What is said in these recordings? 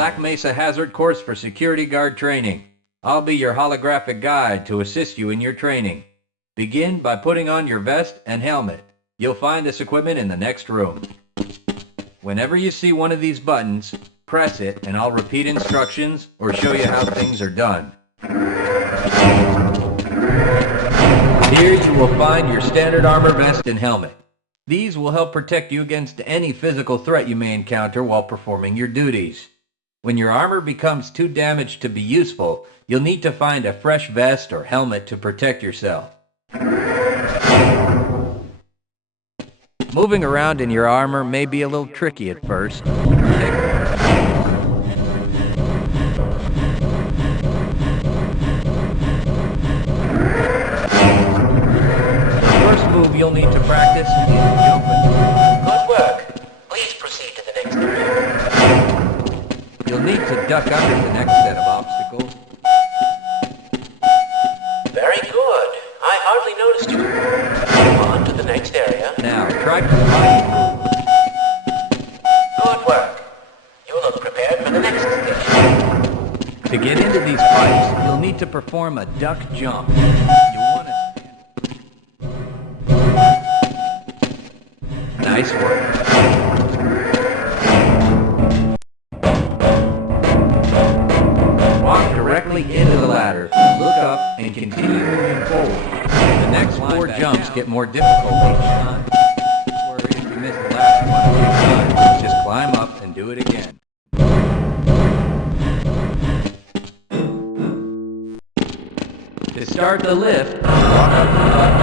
Black Mesa Hazard course for security guard training. I'll be your holographic guide to assist you in your training. Begin by putting on your vest and helmet. You'll find this equipment in the next room. Whenever you see one of these buttons, press it and I'll repeat instructions or show you how things are done. Here you will find your standard armor vest and helmet. These will help protect you against any physical threat you may encounter while performing your duties. When your armor becomes too damaged to be useful, you'll need to find a fresh vest or helmet to protect yourself. Moving around in your armor may be a little tricky at first. Move you'll need to practice is jumping. Good work. Please proceed to the next area. You'll need to duck under the next set of obstacles. Very good. I hardly noticed you. Move on to the next area. Now, try climbing. Good work. You look prepared for the next station. To get into these pipes, you'll need to perform a duck jump. You'll want to Nice work. Walk directly into the ladder, look up, and continue moving forward. The next 4 jumps get more difficult each time. Or if you miss the last one a few times, just climb up and do it again. To start the lift, walk up the button.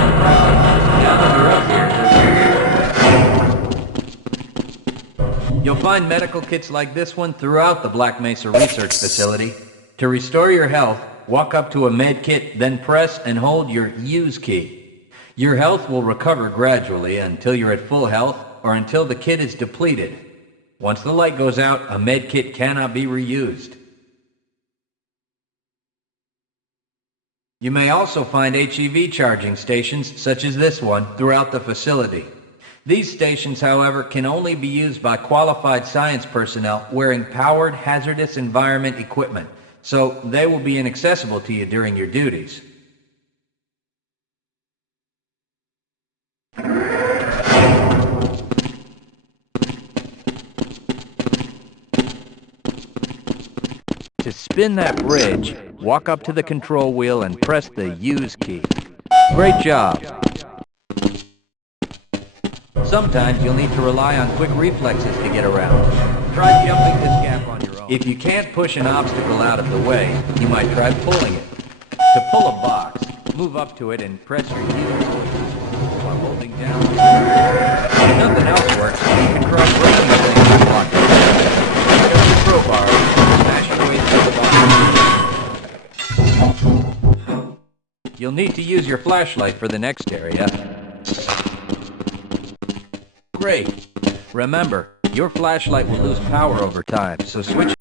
Now that you're up here, you'll find medical kits like this one throughout the Black Mesa Research Facility. To restore your health, walk up to a med kit, then press and hold your Use key. Your health will recover gradually until you're at full health or until the kit is depleted. Once the light goes out, a med kit cannot be reused. You may also find HEV charging stations, such as this one, throughout the facility. These stations, however, can only be used by qualified science personnel wearing powered hazardous environment equipment, so they will be inaccessible to you during your duties. To spin that bridge, walk up to the control wheel and press the Use key. Great job! Sometimes you'll need to rely on quick reflexes to get around. Try jumping this gap on your own. If you can't push an obstacle out of the way, you might try pulling it. To pull a box, move up to it and press your Use while holding down. If nothing else works, you can try breaking the thing and block it. Pick up your crowbar, smash your way through the box. You'll need to use your flashlight for the next area. Great. Remember, your flashlight will lose power over time, so switch.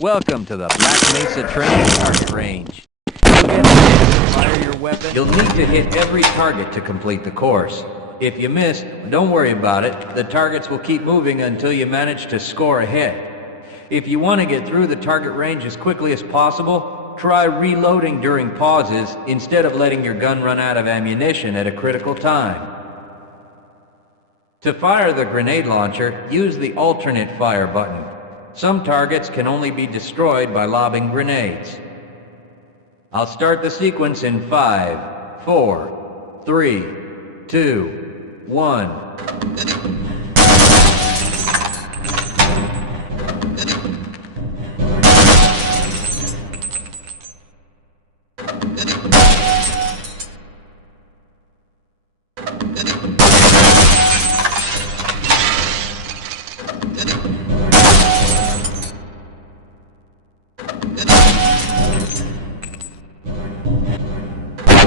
Welcome to the Black Mesa Training Target Range. You'll get to fire your weapon. You'll need to hit every target to complete the course. If you miss, don't worry about it. The targets will keep moving until you manage to score a hit. If you want to get through the target range as quickly as possible, try reloading during pauses instead of letting your gun run out of ammunition at a critical time. To fire the grenade launcher, use the alternate fire button. Some targets can only be destroyed by lobbing grenades. I'll start the sequence in 5, 4, 3, 2, 1.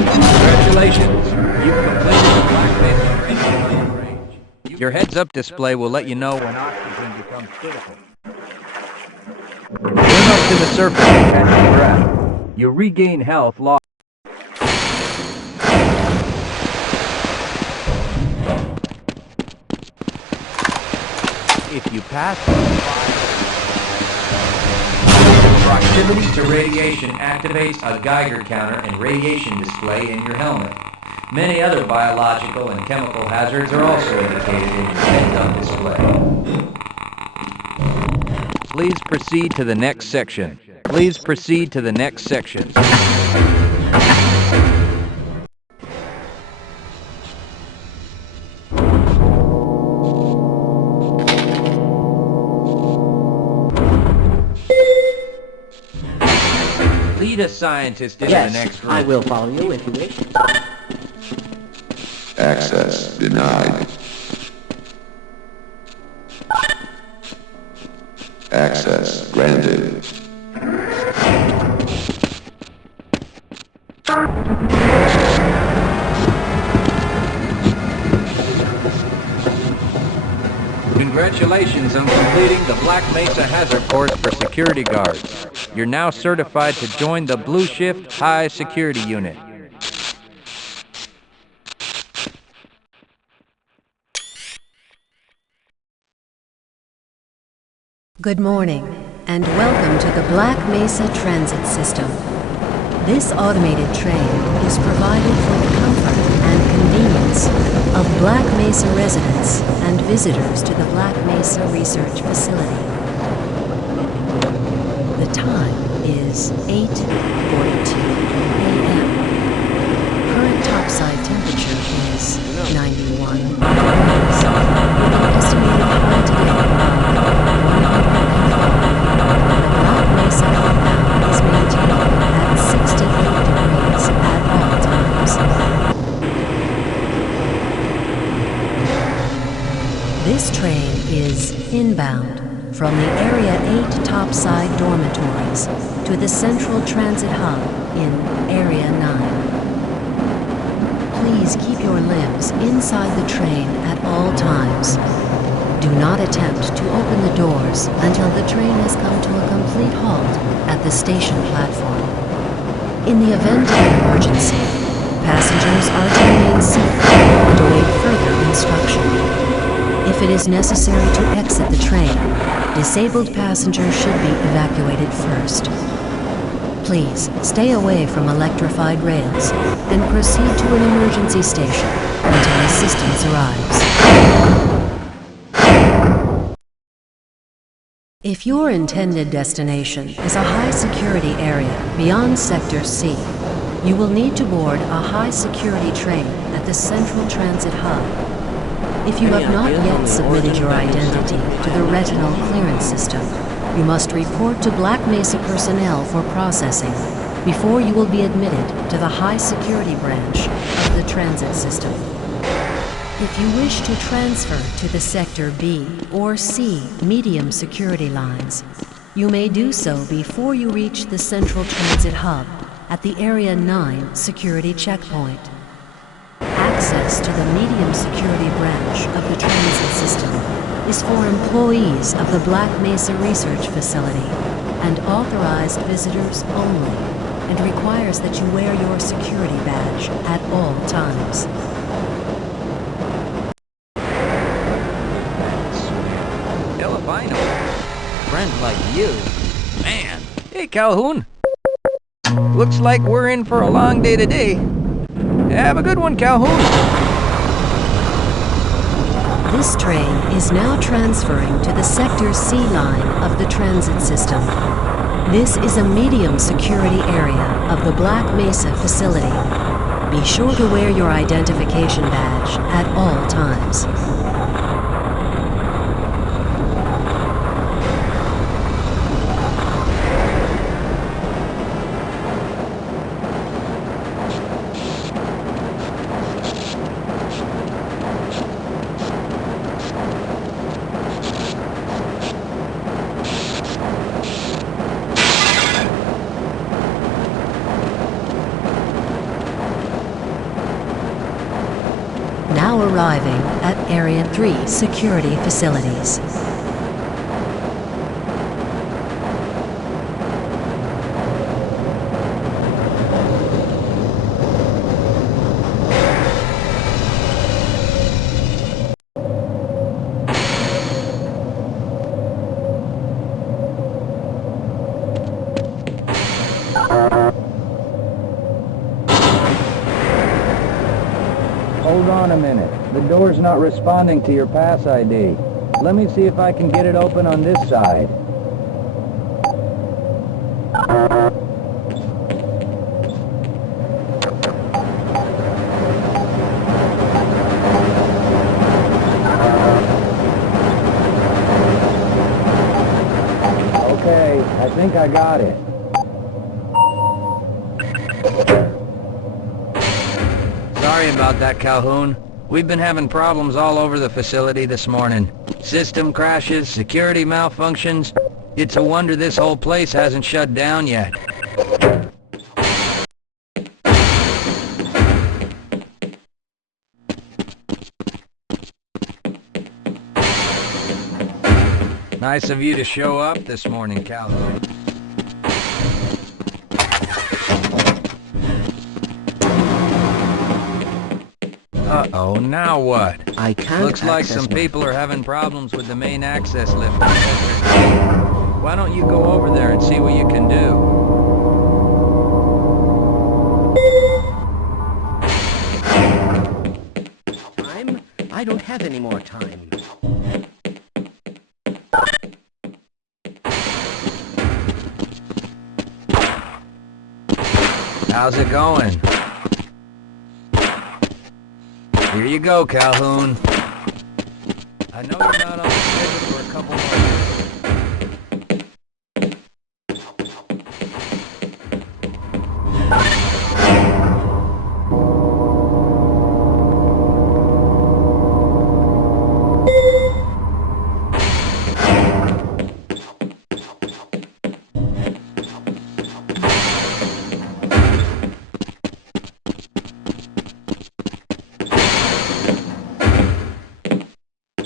Congratulations! You've completed the Black Mesa Training Range. Your heads-up display will let you know when oxygen becomes critical. Swim up to the surface and catch your breath. You regain health lost. If you pass Proximity to radiation activates a Geiger counter and radiation display in your helmet. Many other biological and chemical hazards are also indicated in your heads-up display. Please proceed to the next section. Please proceed to the next section. Lead a scientist into the next room. I will follow you if you wish. Access denied. Access granted. Congratulations on completing the Black Mesa Hazard Course for security guards. You're now certified to join the Blue Shift High Security Unit. Good morning, and welcome to the Black Mesa Transit System. This automated train is provided for the comfort and convenience of Black Mesa residents and visitors to the Black Mesa Research Facility. The time is 8:42 a.m. Current topside temperature is 91 degrees, with an estimated high today of 105. The Black Mesa compound is maintained at 68 degrees at all times. This train is inbound from the Area 8 topside dormitories to the Central Transit Hub in Area 9. Please keep your limbs inside the train at all times. Do not attempt to open the doors until the train has come to a complete halt at the station platform. In the event of an emergency, passengers are to remain seated and await further instruction. If it is necessary to exit the train, disabled passengers should be evacuated first. Please stay away from electrified rails and proceed to an emergency station until assistance arrives. If your intended destination is a high-security area beyond Sector C, you will need to board a high-security train at the Central Transit Hub. If you have not yet submitted your identity to the retinal clearance system, you must report to Black Mesa personnel for processing before you will be admitted to the high-security branch of the transit system. If you wish to transfer to the Sector B or C medium security lines, you may do so before you reach the Central Transit Hub at the Area 9 security checkpoint. Access to the medium security branch of the transit system is for employees of the Black Mesa Research Facility and authorized visitors only, and requires that you wear your security badge at all times. Albino. Friend like you. Man. Hey, Calhoun. Looks like we're in for a long day today. Have a good one, Calhoun. This train is now transferring to the Sector C line of the transit system. This is a medium security area of the Black Mesa facility. Be sure to wear your identification badge at all times. Now arriving at Area 3 security facilities. Hold on a minute. The door's not responding to your pass ID. Let me see if I can get it open on this side. Okay, I think I got it. Sorry about that, Calhoun. We've been having problems all over the facility this morning. System crashes, security malfunctions. It's a wonder this whole place hasn't shut down yet. Nice of you to show up this morning, Calhoun. Uh-oh, now what? I can't Looks like access some my- people are having problems with the main access lift. Why don't you go over there and see what you can do? Time? I don't have any more time. How's it going? Here you go, Calhoun. I know you're not on the schedule for a couple more days.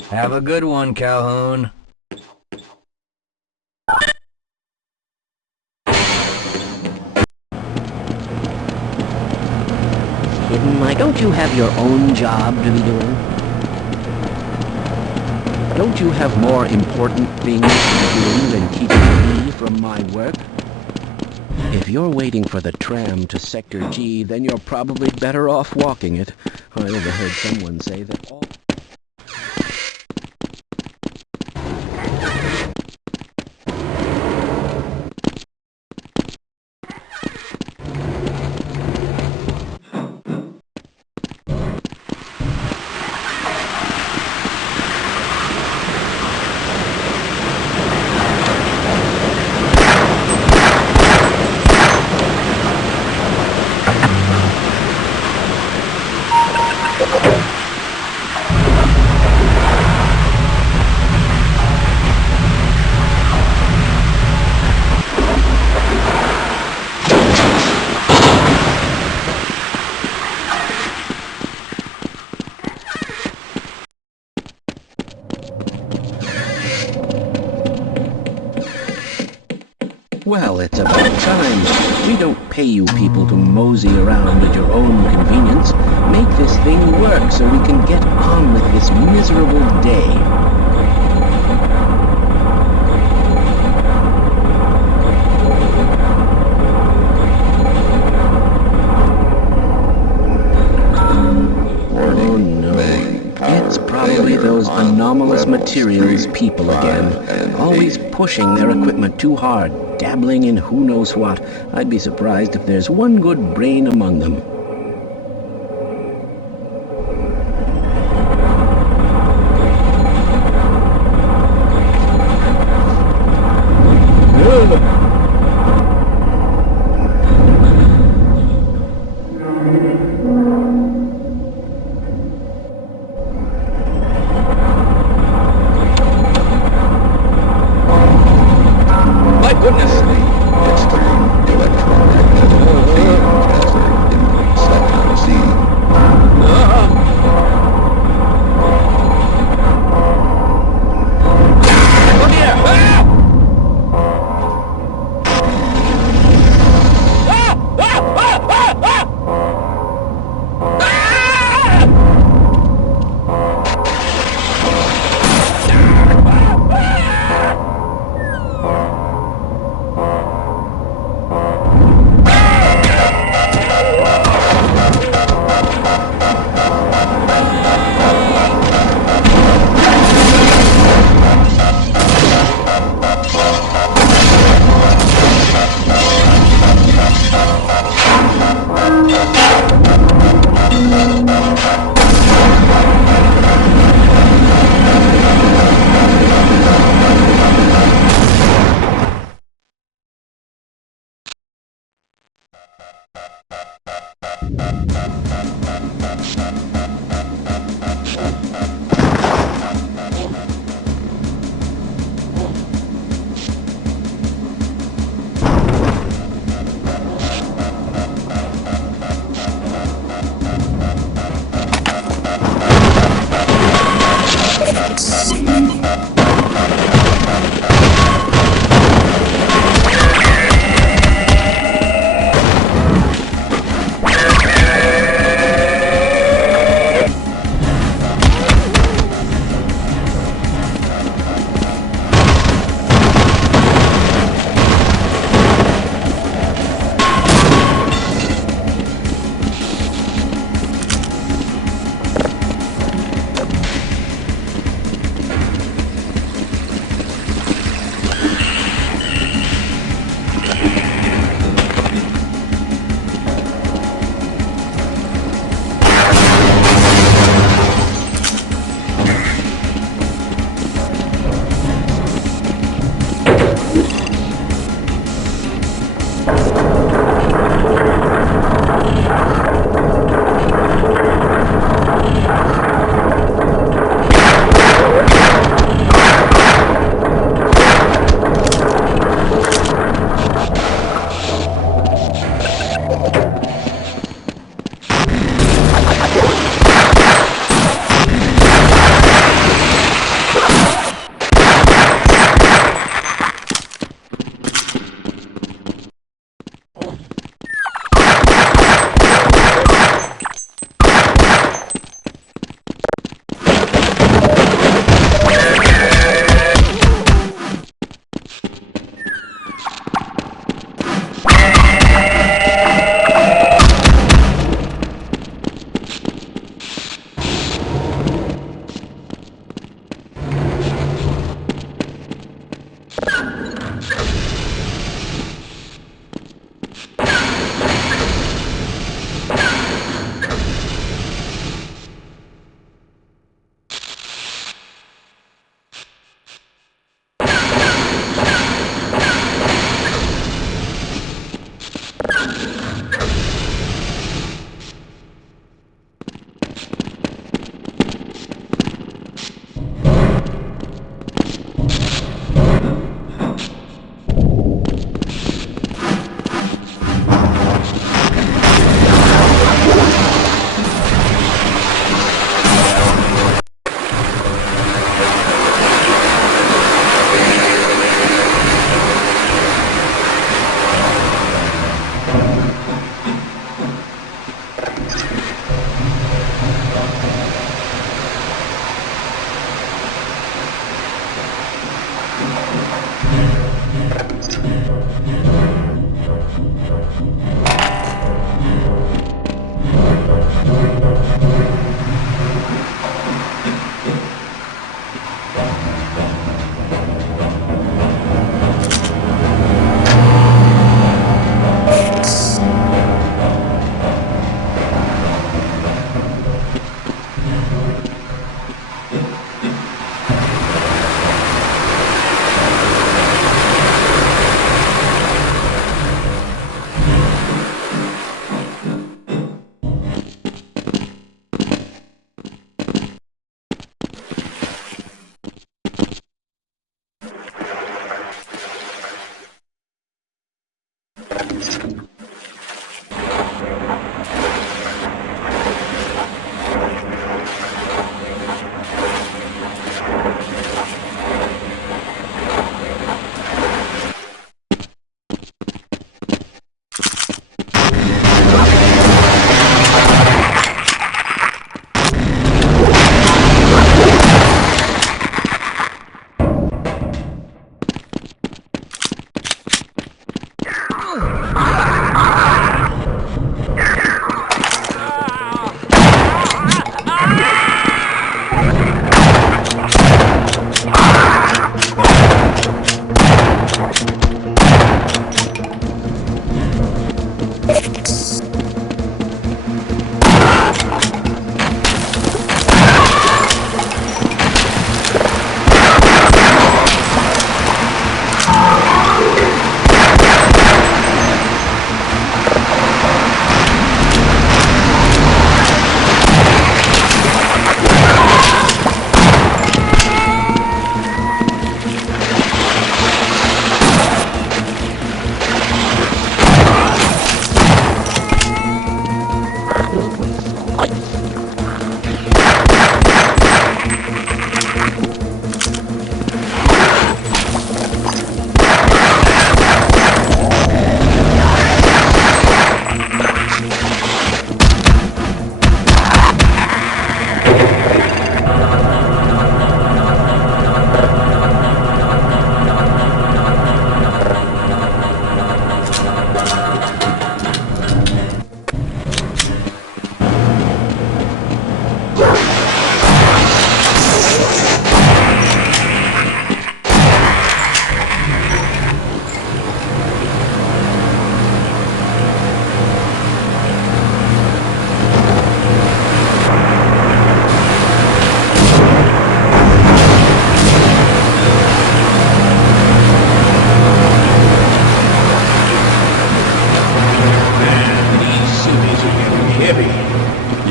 Have a good one, Calhoun. Hidden, why don't you have your own job to be doing? Don't you have more important things to be doing than keeping me from my work? If you're waiting for the tram to Sector G, then you're probably better off walking it. I overheard someone say that all... Well, it's about time. We don't pay you people to mosey around at your own convenience. Make this thing work so we can get on with this miserable day. Oh no. It's probably those anomalous materials people again. Always pushing their equipment too hard, dabbling in who knows what. I'd be surprised if there's one good brain among them. My goodness! It's the electronic field tester in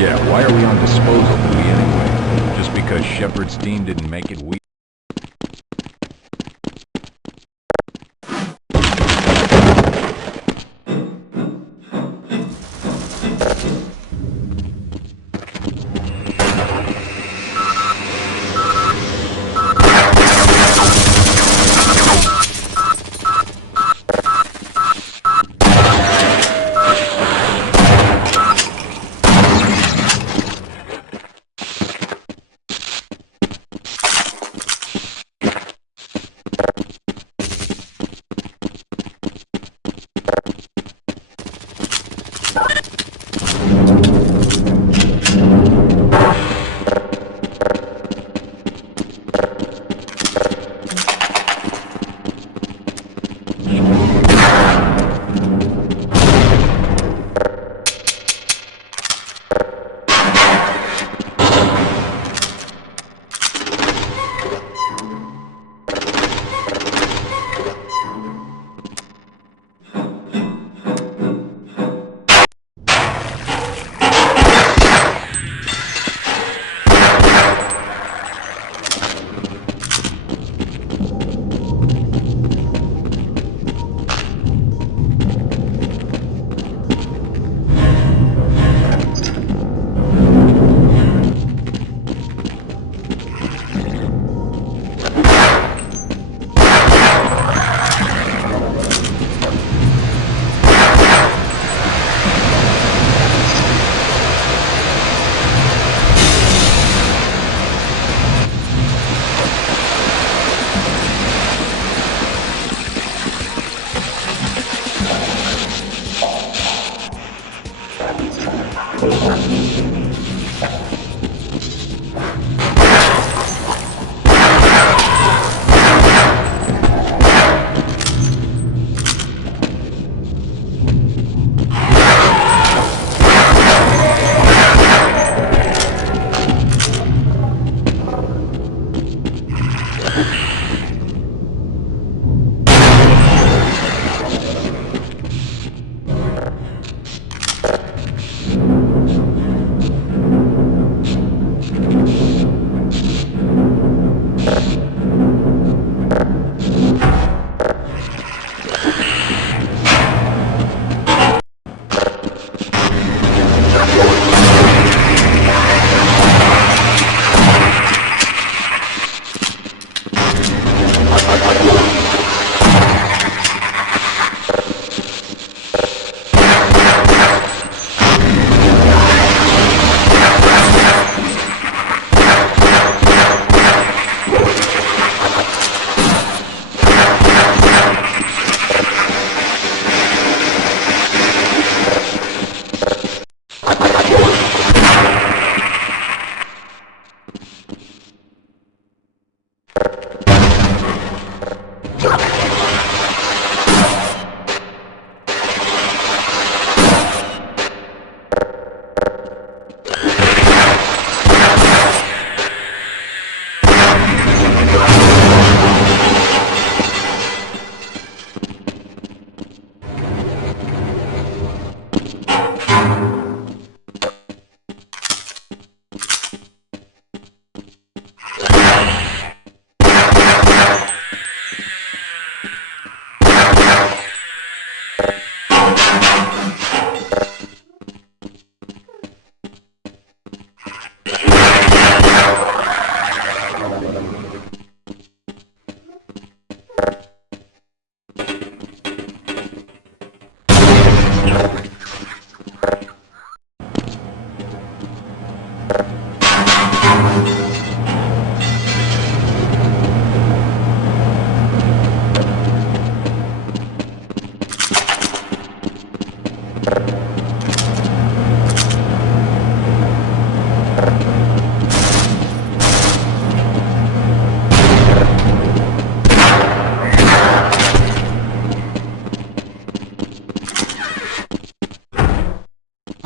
Yeah, why are we on disposal duty anyway? Just because Shepard's team didn't make it, we...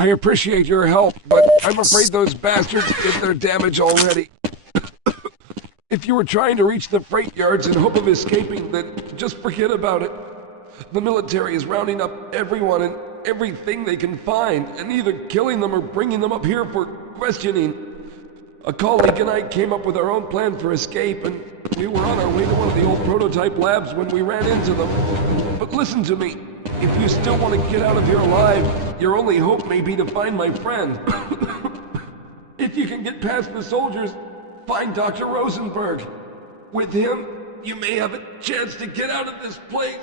I appreciate your help, but I'm afraid those bastards did their damage already. If you were trying to reach the freight yards in hope of escaping, then just forget about it. The military is rounding up everyone and everything they can find, and either killing them or bringing them up here for questioning. A colleague and I came up with our own plan for escape, and we were on our way to one of the old prototype labs when we ran into them. But listen to me. If you still want to get out of here alive, your only hope may be to find my friend. If you can get past the soldiers, find Dr. Rosenberg. With him, you may have a chance to get out of this place.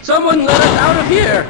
Someone let us out of here!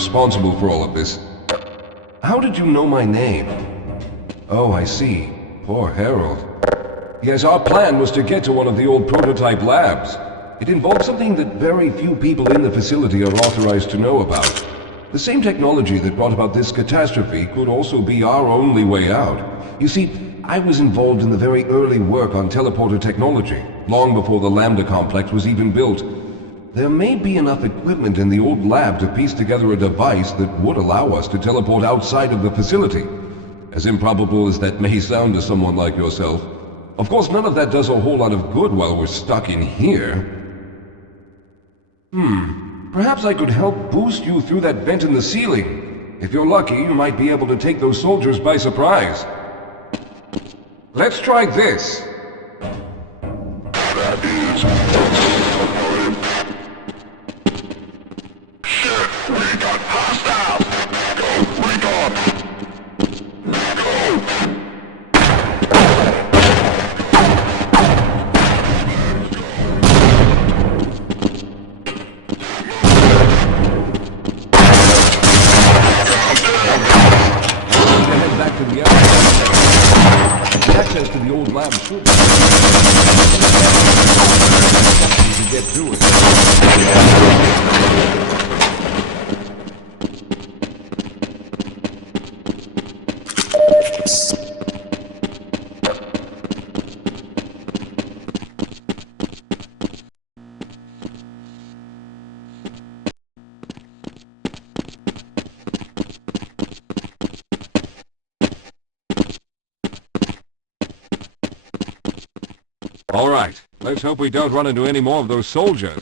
responsible for all of this. How did you know my name? Oh, I see. Poor Harold. Yes, our plan was to get to one of the old prototype labs. It involved something that very few people in the facility are authorized to know about. The same technology that brought about this catastrophe could also be our only way out. You see, I was involved in the very early work on teleporter technology, long before the Lambda complex was even built. There may be enough equipment in the old lab to piece together a device that would allow us to teleport outside of the facility. As improbable as that may sound to someone like yourself. Of course, none of that does a whole lot of good while we're stuck in here. Perhaps I could help boost you through that vent in the ceiling. If you're lucky, you might be able to take those soldiers by surprise. Let's try this. Access to the old lab should be to get to it. All right, let's hope we don't run into any more of those soldiers.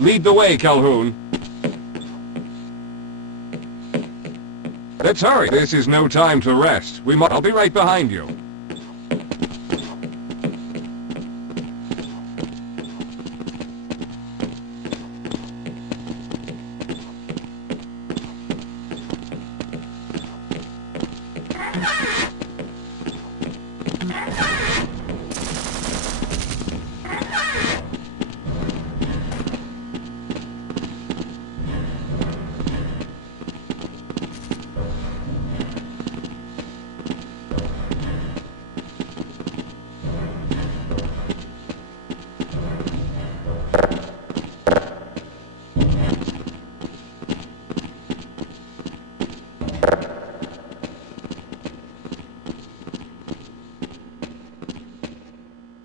Lead the way, Calhoun. Let's hurry. This is no time to rest. I'll be right behind you.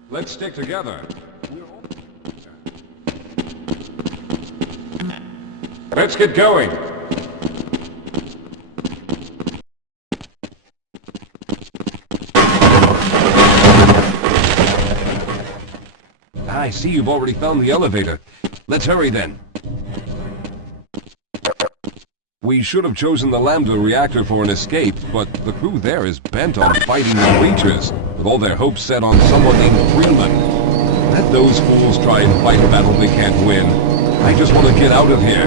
Let's stick together. Let's get going. I see you've already found the elevator. Let's hurry then. We should have chosen the Lambda reactor for an escape, but the crew there is bent on fighting the creatures, with all their hopes set on someone named Freeman. Let those fools try and fight a battle they can't win. I just want to get out of here.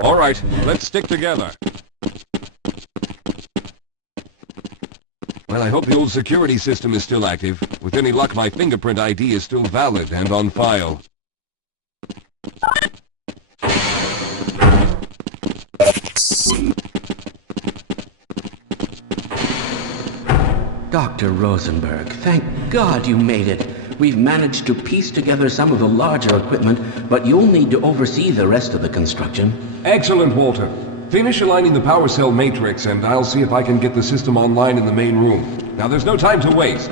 All right, let's stick together. Well, I hope the old security system is still active. With any luck, my fingerprint ID is still valid and on file. Dr. Rosenberg, thank God you made it. We've managed to piece together some of the larger equipment, but you'll need to oversee the rest of the construction. Excellent, Walter. Finish aligning the power cell matrix, and I'll see if I can get the system online in the main room. Now, there's no time to waste.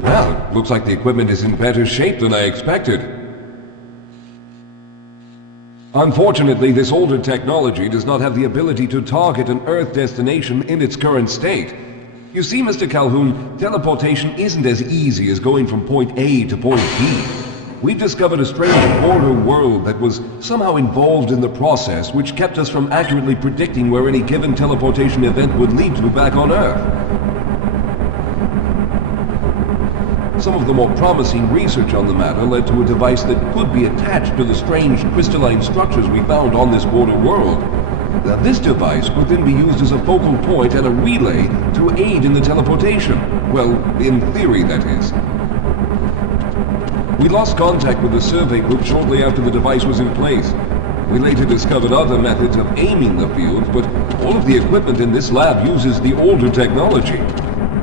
Well, looks like the equipment is in better shape than I expected. Unfortunately, this older technology does not have the ability to target an Earth destination in its current state. You see, Mr. Calhoun, teleportation isn't as easy as going from point A to point B. We've discovered a strange border world that was somehow involved in the process, which kept us from accurately predicting where any given teleportation event would lead to back on Earth. Some of the more promising research on the matter led to a device that could be attached to the strange crystalline structures we found on this border world. Now, this device could then be used as a focal point and a relay to aid in the teleportation. Well, in theory, that is. We lost contact with the survey group shortly after the device was in place. We later discovered other methods of aiming the field, but all of the equipment in this lab uses the older technology.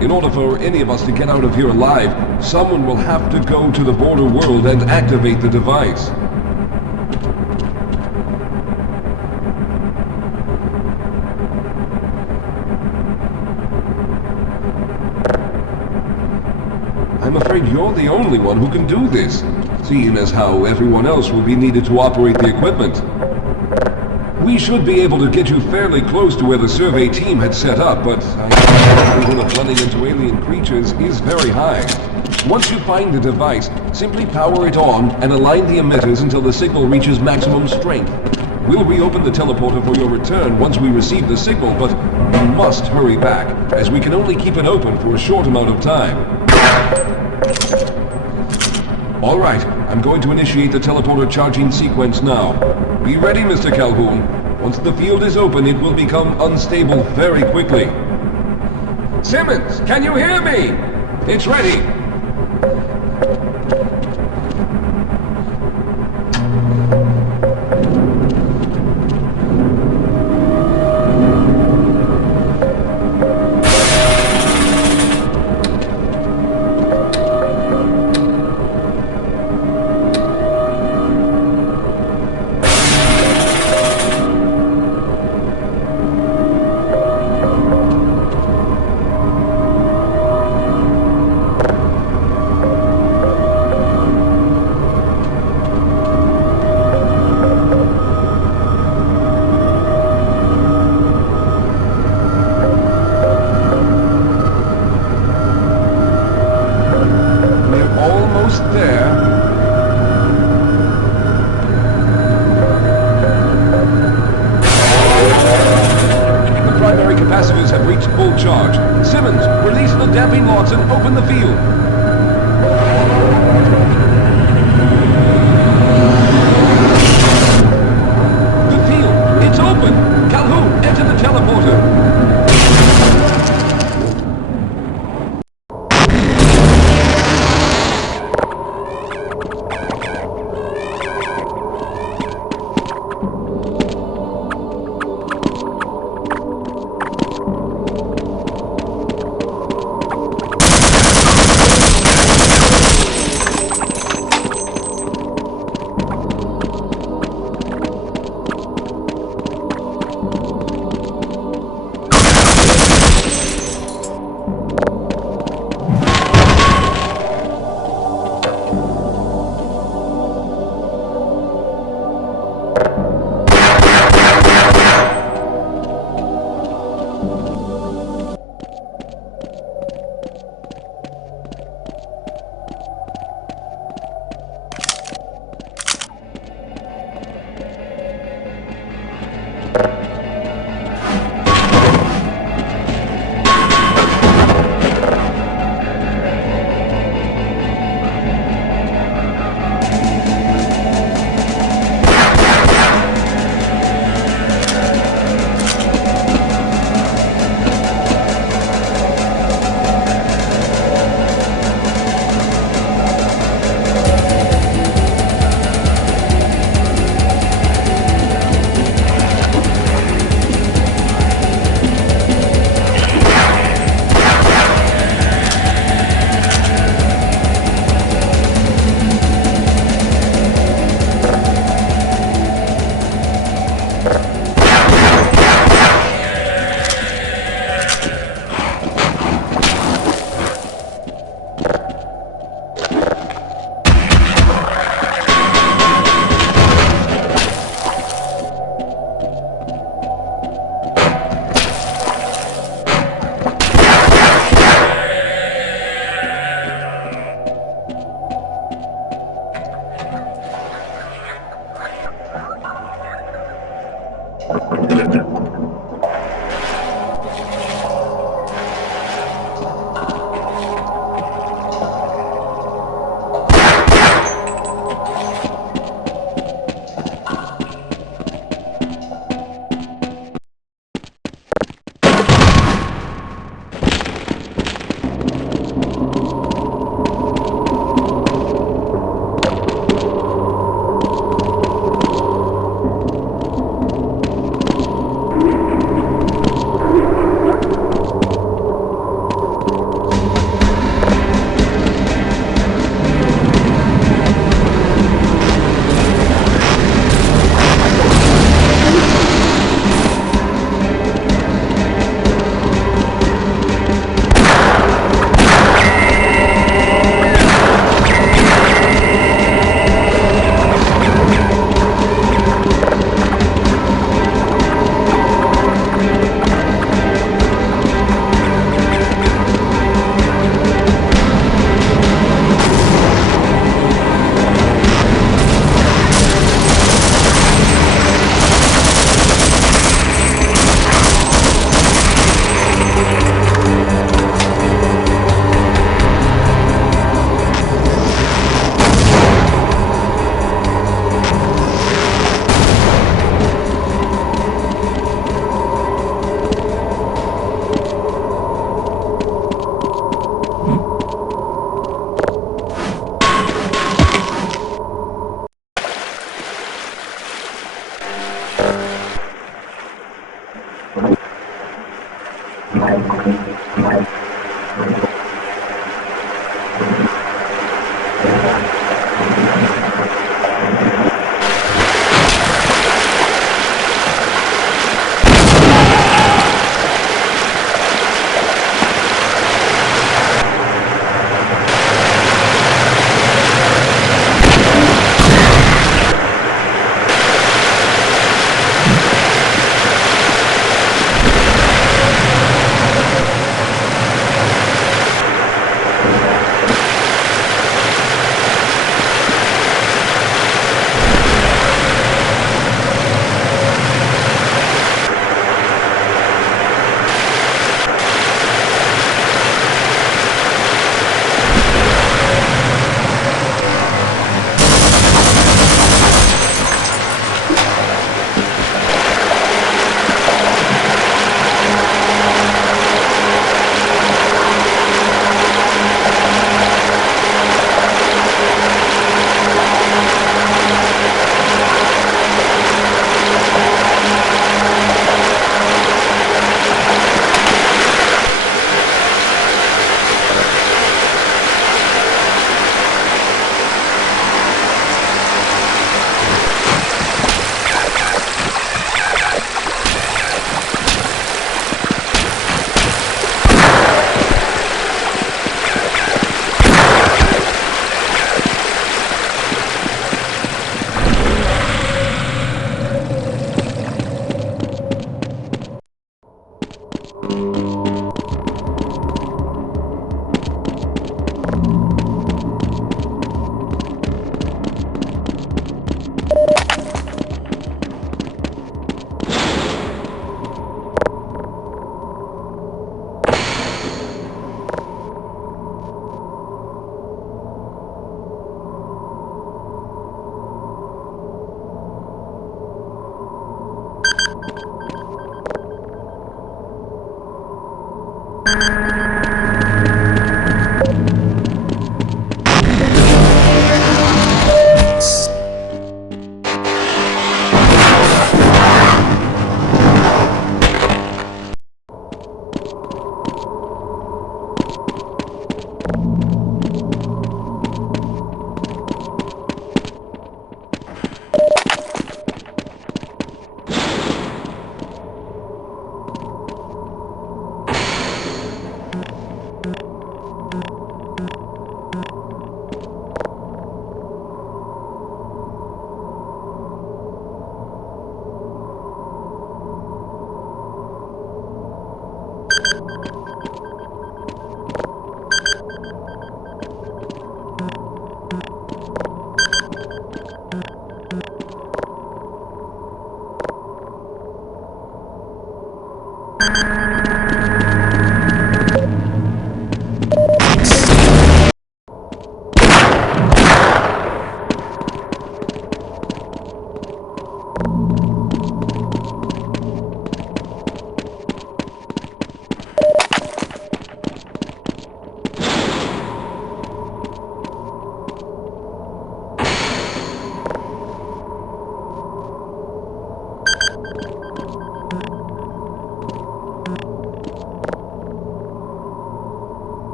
In order for any of us to get out of here alive, someone will have to go to the border world and activate the device. I'm afraid you're the only one who can do this, seeing as how everyone else will be needed to operate the equipment. We should be able to get you fairly close to where the survey team had set up, but I think the likelihood of running into alien creatures is very high. Once you find the device, simply power it on and align the emitters until the signal reaches maximum strength. We'll reopen the teleporter for your return once we receive the signal, but you must hurry back, as we can only keep it open for a short amount of time. All right, I'm going to initiate the teleporter charging sequence now. Be ready, Mr. Calhoun. Once the field is open, it will become unstable very quickly. Simmons, can you hear me? It's ready. Capacitors have reached full charge. Simmons, release the damping locks and open the field. The field, it's open. Calhoun, enter the teleporter.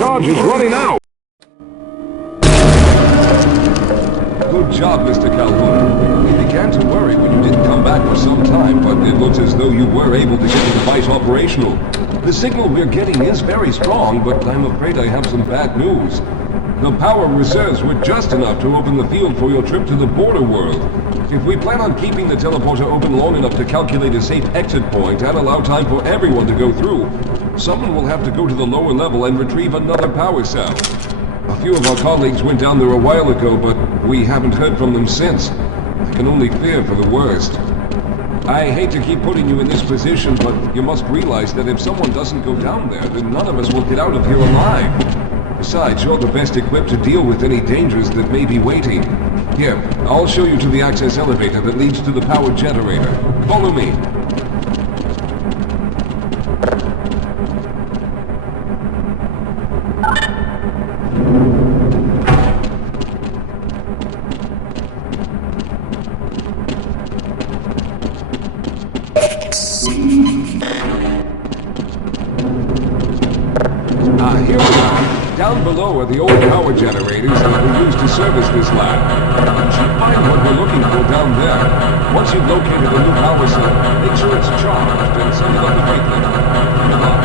charge is running out. Good job, Mr. Calhoun. We began to worry when you didn't come back for some time, but it looks as though you were able to get the device operational. The signal we're getting is very strong, but I'm afraid I have some bad news. The power reserves were just enough to open the field for your trip to the border world. If we plan on keeping the teleporter open long enough to calculate a safe exit point and allow time for everyone to go through, someone will have to go to the lower level and retrieve another power cell. A few of our colleagues went down there a while ago, but we haven't heard from them since. I can only fear for the worst. I hate to keep putting you in this position, but you must realize that if someone doesn't go down there, then none of us will get out of here alive. Besides, you're the best equipped to deal with any dangers that may be waiting. Here, I'll show you to the access elevator that leads to the power generator. Follow me. Here we are. Down below are the old power generators that we use to service this lab. You should find what we're looking for down there. Once you've located a new power cell, make sure it's charged and send it up the brake lever. Good luck.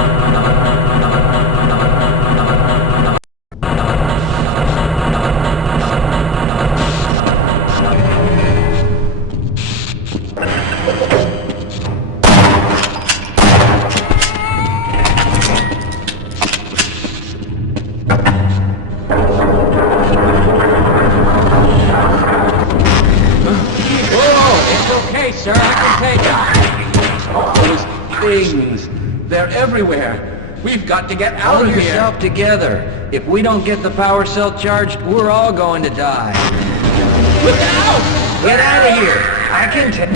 Sir, I can take it. Those things, they're everywhere. We've got to get out of here. Hold yourself together. If we don't get the power cell charged, we're all going to die. Look out! Get out of here. I can take...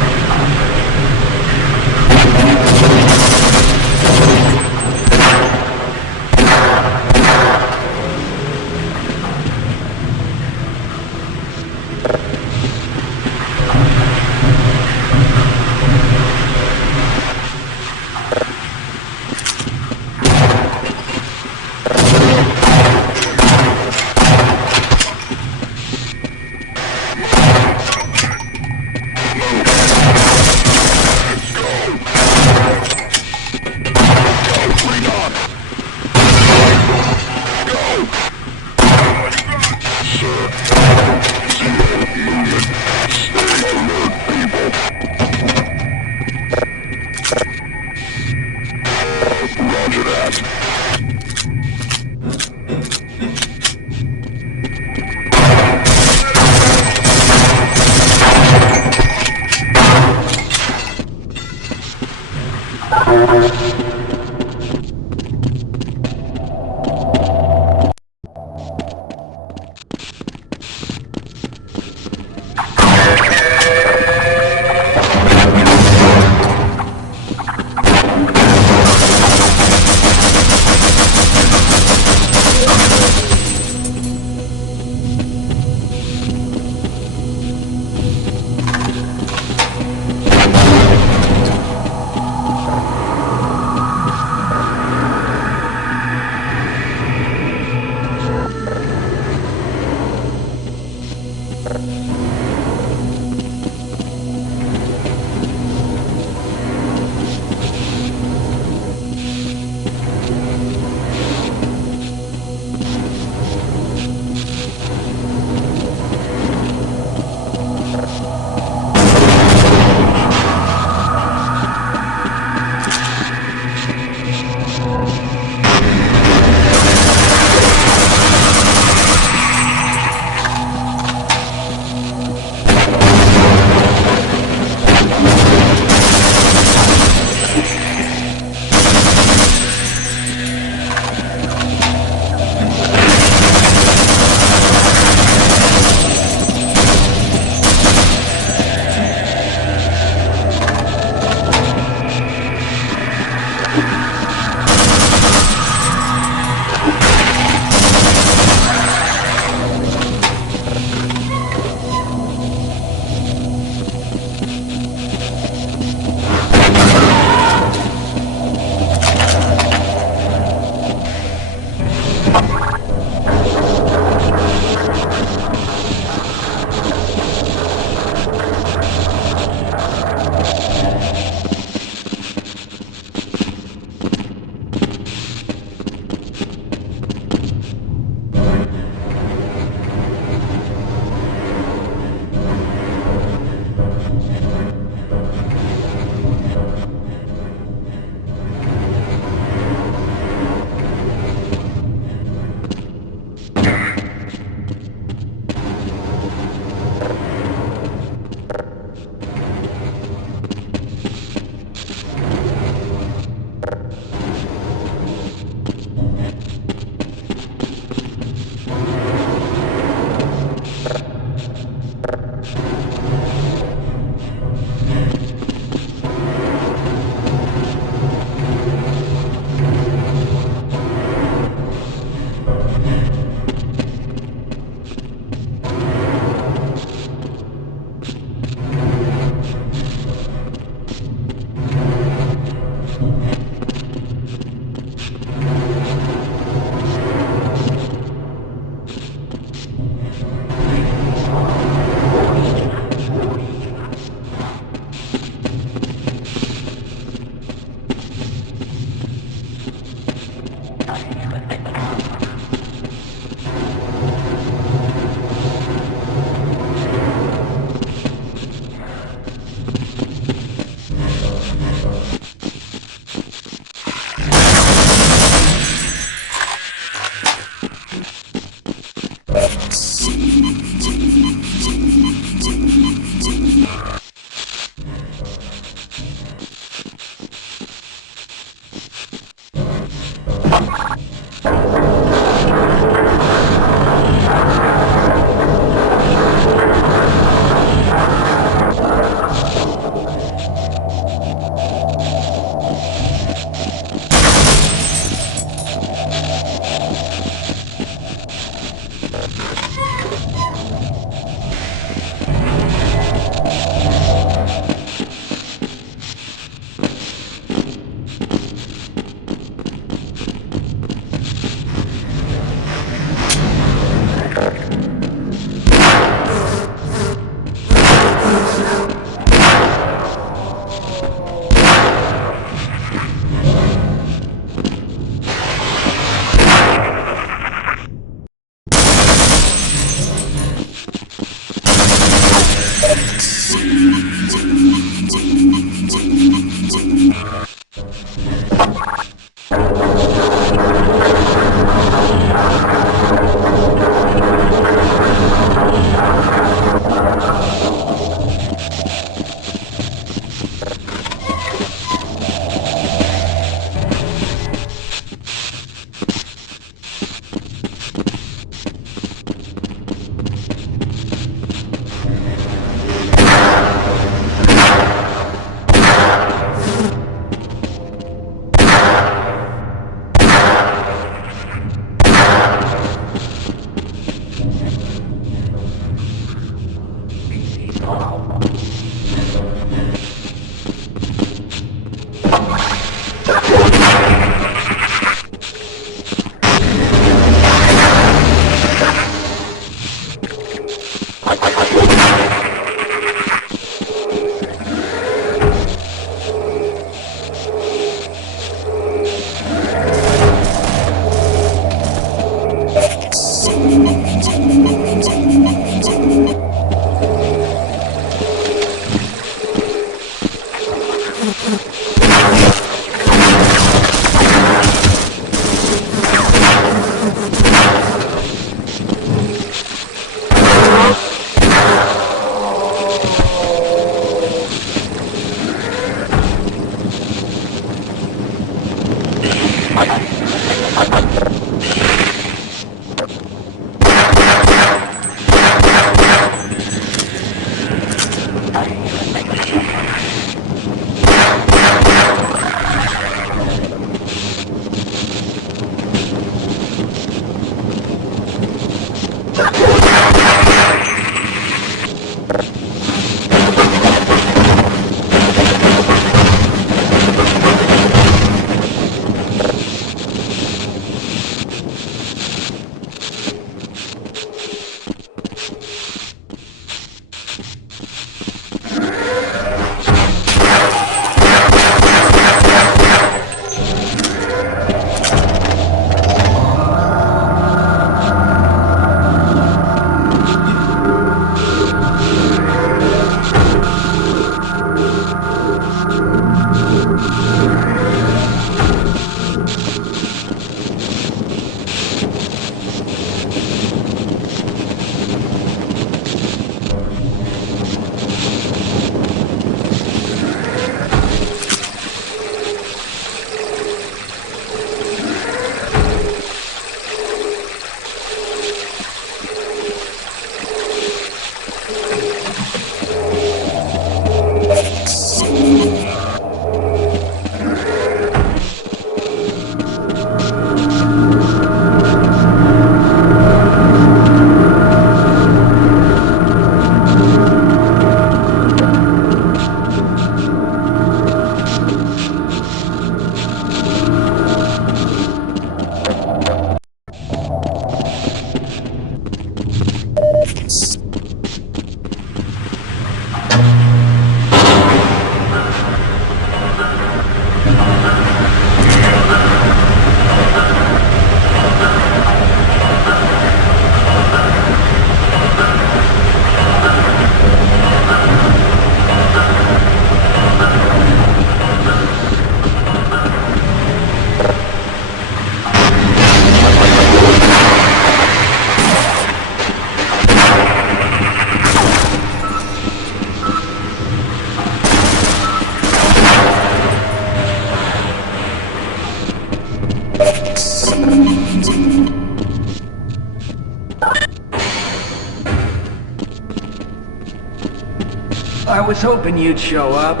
I was hoping you'd show up.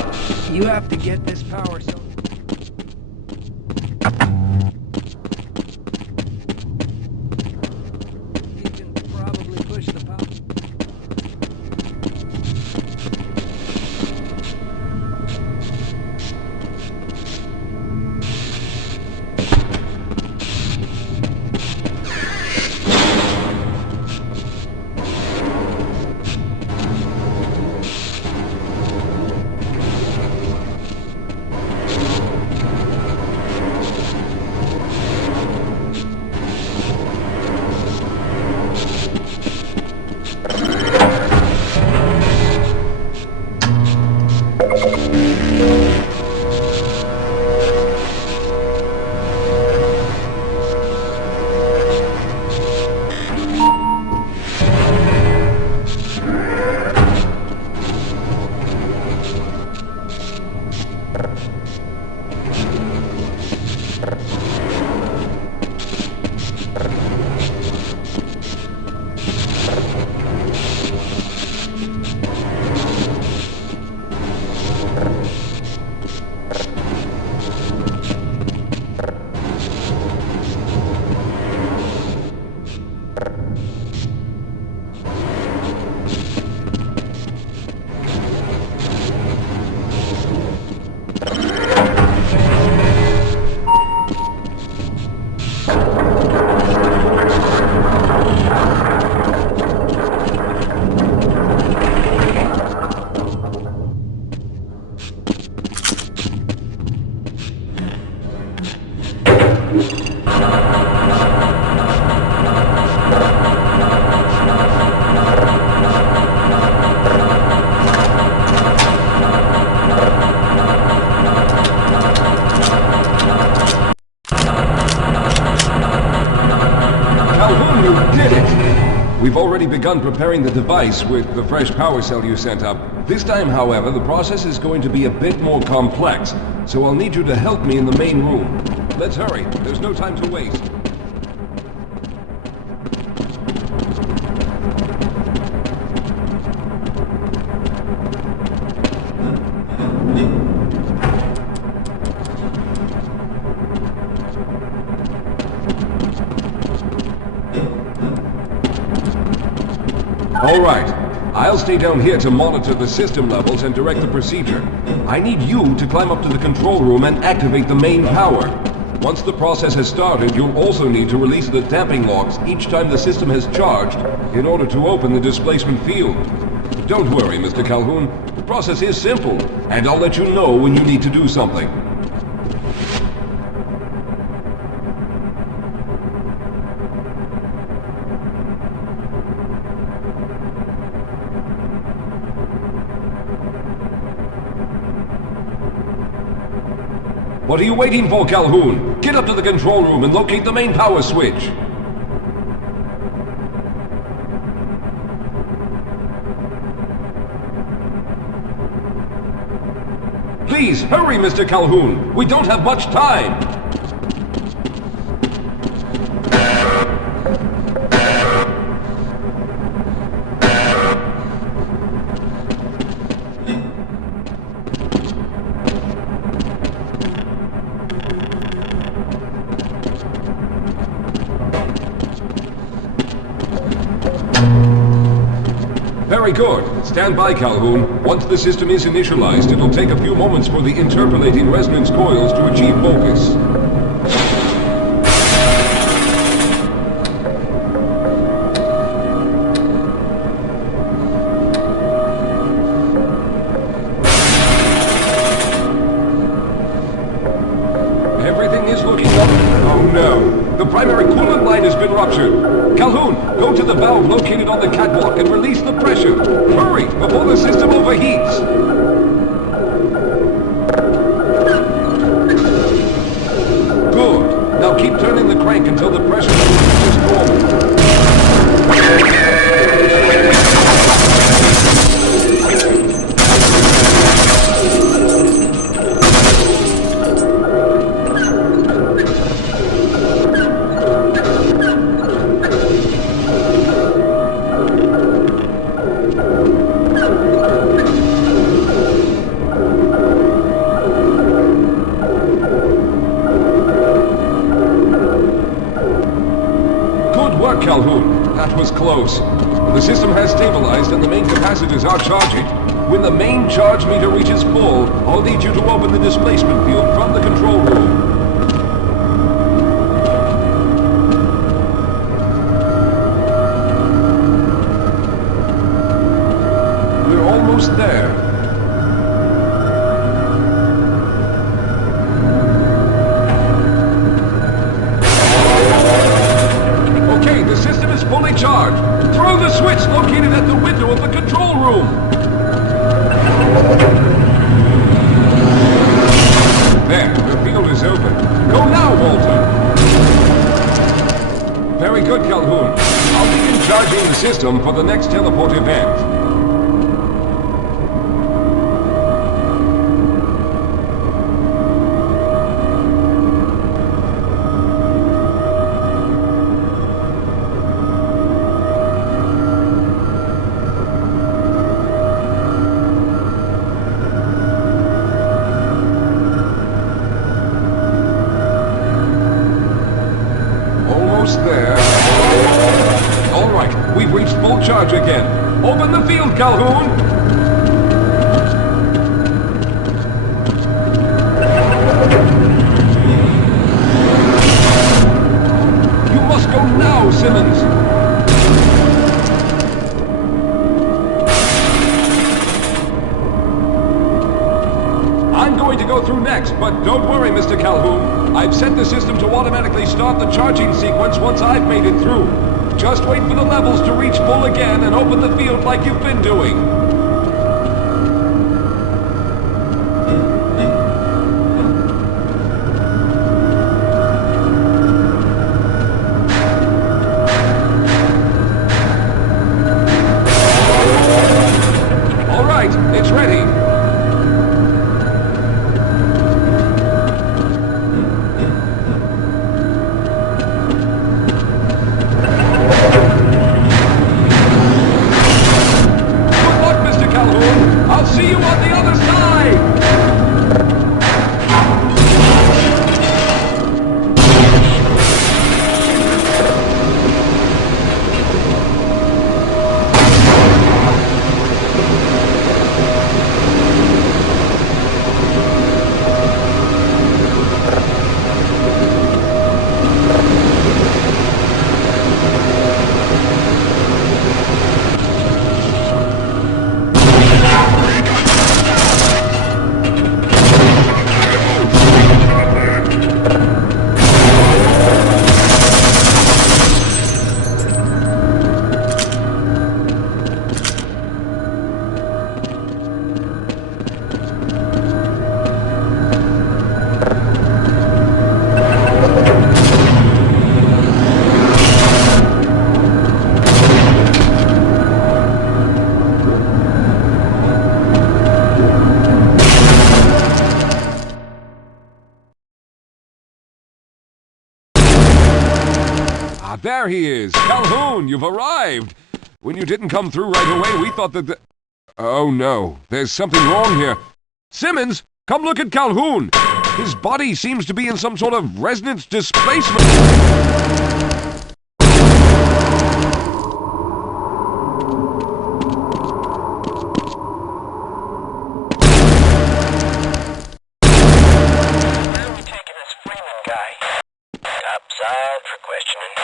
You have to get this power cell. You can probably push the power. We've already begun preparing the device with the fresh power cell you sent up. This time, however, the process is going to be a bit more complex, so I'll need you to help me in the main room. Let's hurry. There's no time to waste. All right. I'll stay down here to monitor the system levels and direct the procedure. I need you to climb up to the control room and activate the main power. Once the process has started, you'll also need to release the damping locks each time the system has charged in order to open the displacement field. Don't worry, Mr. Calhoun. The process is simple, and I'll let you know when you need to do something. What are you waiting for, Calhoun? Get up to the control room and locate the main power switch. Please, hurry, Mr. Calhoun. We don't have much time. Very good. Stand by, Calhoun. Once the system is initialized, it'll take a few moments for the interpolating resonance coils to achieve focus. Everything is looking up. Oh no. The primary coolant line has been ruptured. Calhoun, go to the valve located on the catwalk and release the pressure. Hurry, before the system overheats. Good. Now keep turning the crank until the pressure reaches normal. work, Calhoun. That was close. The system has stabilized and the main capacitors are charging. When the main charge meter reaches full, I'll need you to open the displacement field from the control room. We're almost there. Okay, the system is fully charged. Throw the switch located at the window of the control room. There, the field is open. Go now, Walter. Very good, Calhoun. I'll begin charging the system for the next teleport event. There. All right, we've reached full charge again. Open the field, Calhoun! You must go now, Simmons! I'm going to go through next, but don't worry, Mr. Calhoun. I've set the system to automatically start the charging sequence once I've made it through. Just wait for the levels to reach full again and open the field like you've been doing. All right, it's ready. I'll see you on the other side! There he is! Calhoun, you've arrived! When you didn't come through right away, we thought that the... Oh no, there's something wrong here. Simmons, come look at Calhoun! His body seems to be in some sort of resonance displacement. Where are we taking this Freeman guy? Topside for questioning.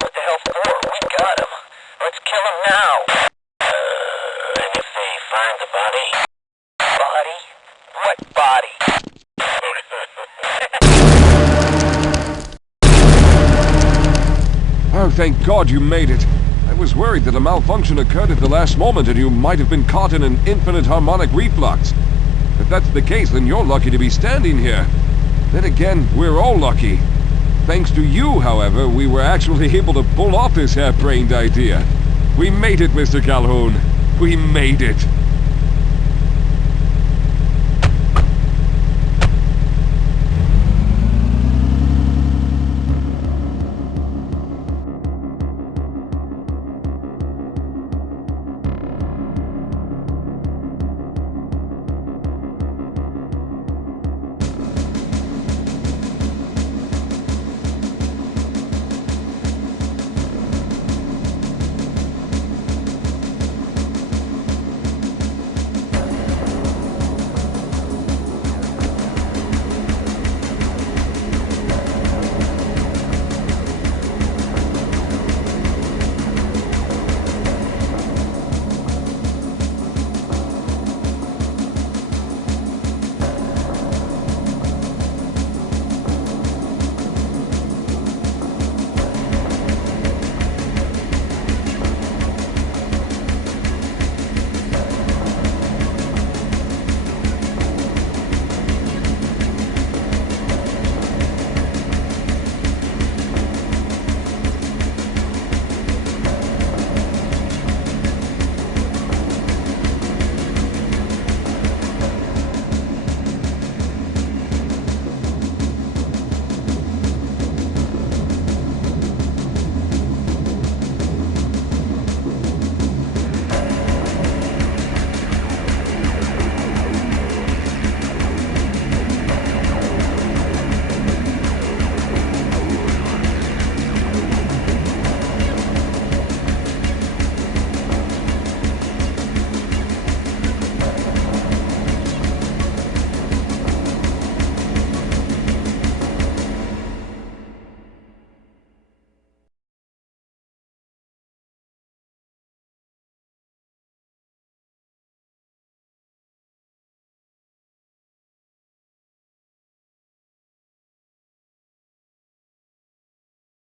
What the hell for? We got him. Let's kill him now. And if they find the body? Body? What body? Oh, thank God you made it. I was worried that a malfunction occurred at the last moment and you might have been caught in an infinite harmonic reflux. If that's the case, then you're lucky to be standing here. Then again, we're all lucky. Thanks to you, however, we were actually able to pull off this harebrained idea. We made it, Mr. Calhoun. We made it.